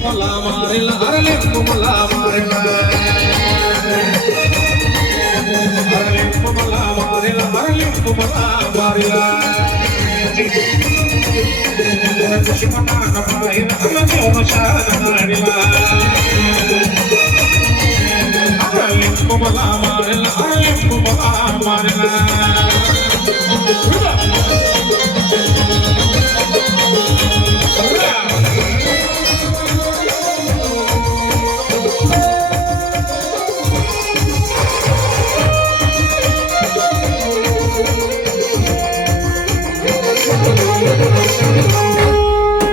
मला मारेला अरे लिंबू मला मारेला अरे लिंबू मला मारेला अरे लिंबू मला मारेला दुश्मना कपाईला अरे शान मारेला अरे लिंबू मला मारेला अरे लिंबू मला मारेला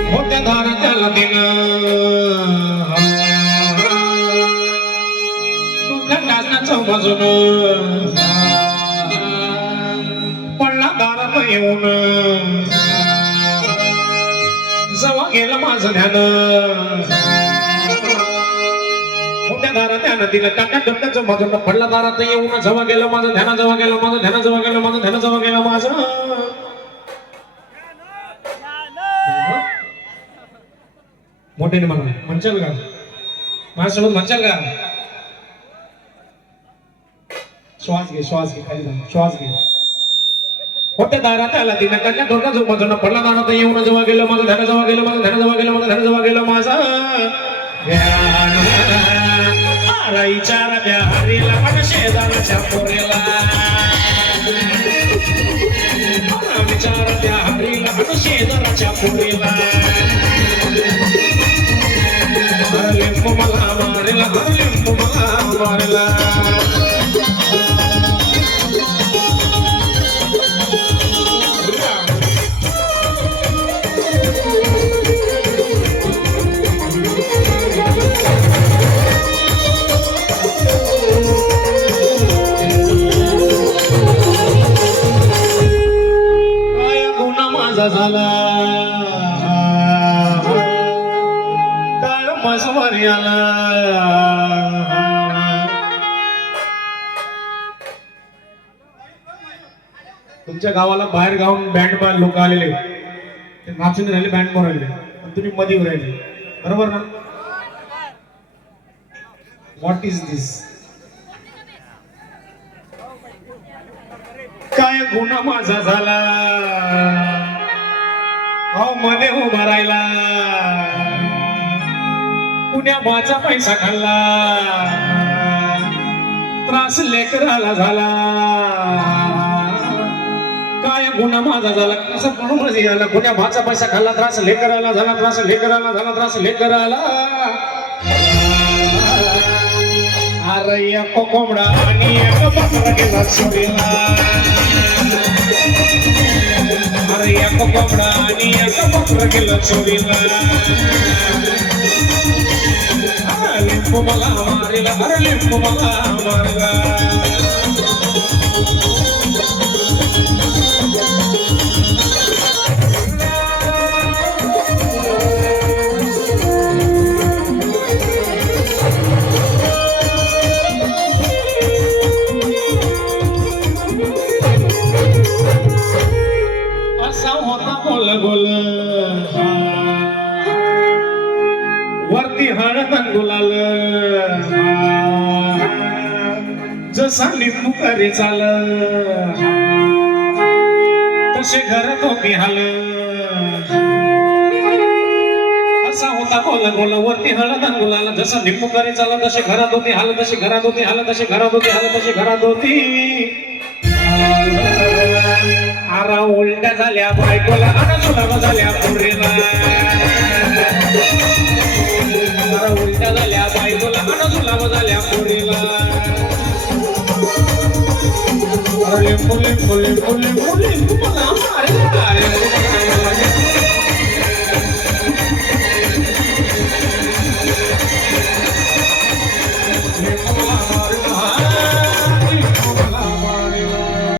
मोठ्या दाराला दिन नाचनाचं बाजून पडला दारात येऊन जवा गेलं माझं ध्यान मोठ्या दारात ध्यान दिलं टाका डबड्याचं माझं पडला दारात येऊन जवा गेलं माझं ध्यान जवा गेलं माझं ध्यान जवा गेलं माझं ध्यान जवा गेलं माझं मोठ्याने म्हणा म्हणशाल का माझ्यासोबत म्हणशाल का श्वास घे खाली श्वास घे मोठ्या दारात आला ती नकाच्या दोघा जो माझं पडला दारात येऊन जेव्हा गेलं माझं ध्यान जेव्हा गेलं माझं ध्यान जेव्हा गेलं माझं ध्यान जेव्हा गेलं माझा विचार हरीला पण शेजारच्या पोरेला विचार त्या हरीला पण शेजारच्या पोरेला लिंबू मला मारेला लिंबू मला मारेला काय गुन्हा माझा झाला तुमच्या गावाला बाहेर गावून बँड लोक आलेले ते नाचून राहिले बँड वर राहिले तुम्ही मध्ये राहिले बरोबर ना व्हॉट इज दिस काय गुन्हा माझा झाला अहो मध्ये उभा राहिला पुण्या माझा पैसा खाल्ला त्रास लेकराला झाला काय गुन्हा माझा झाला कसं म्हणून झाला पुण्या माझा पैसा खाल्ला त्रास लेकराला झाला त्रास लेकराला झाला त्रास लेकराला अरे एक कोंबडा आणि एक बकरा गेला चोरीला अरे एक कोंबडा आणि एक बकरा गेला चोरीला लिंबू मला मारेला अरे लिंबू मला मारला असा होता बोल बोल वरती हळद गुलाल जसा लिंबू करे चाल तसे घरात होती हाल असा होता बोल बोल वरती हळद गुलाल जसा लिंबू करे चाल तसे घरात होती हाल तसे घरात होती हाल तसे घरात होती हाल तसे घरात होती आरा उलट्या झाल्या बायकोला आणि सुलाम झाल्या पोरीला आरा उलट्या झाल्या बायकोला आणि सुलाम झाल्या पोरीला लिंबू लिंबू लिंबू लिंबू लिंबू मला मारेला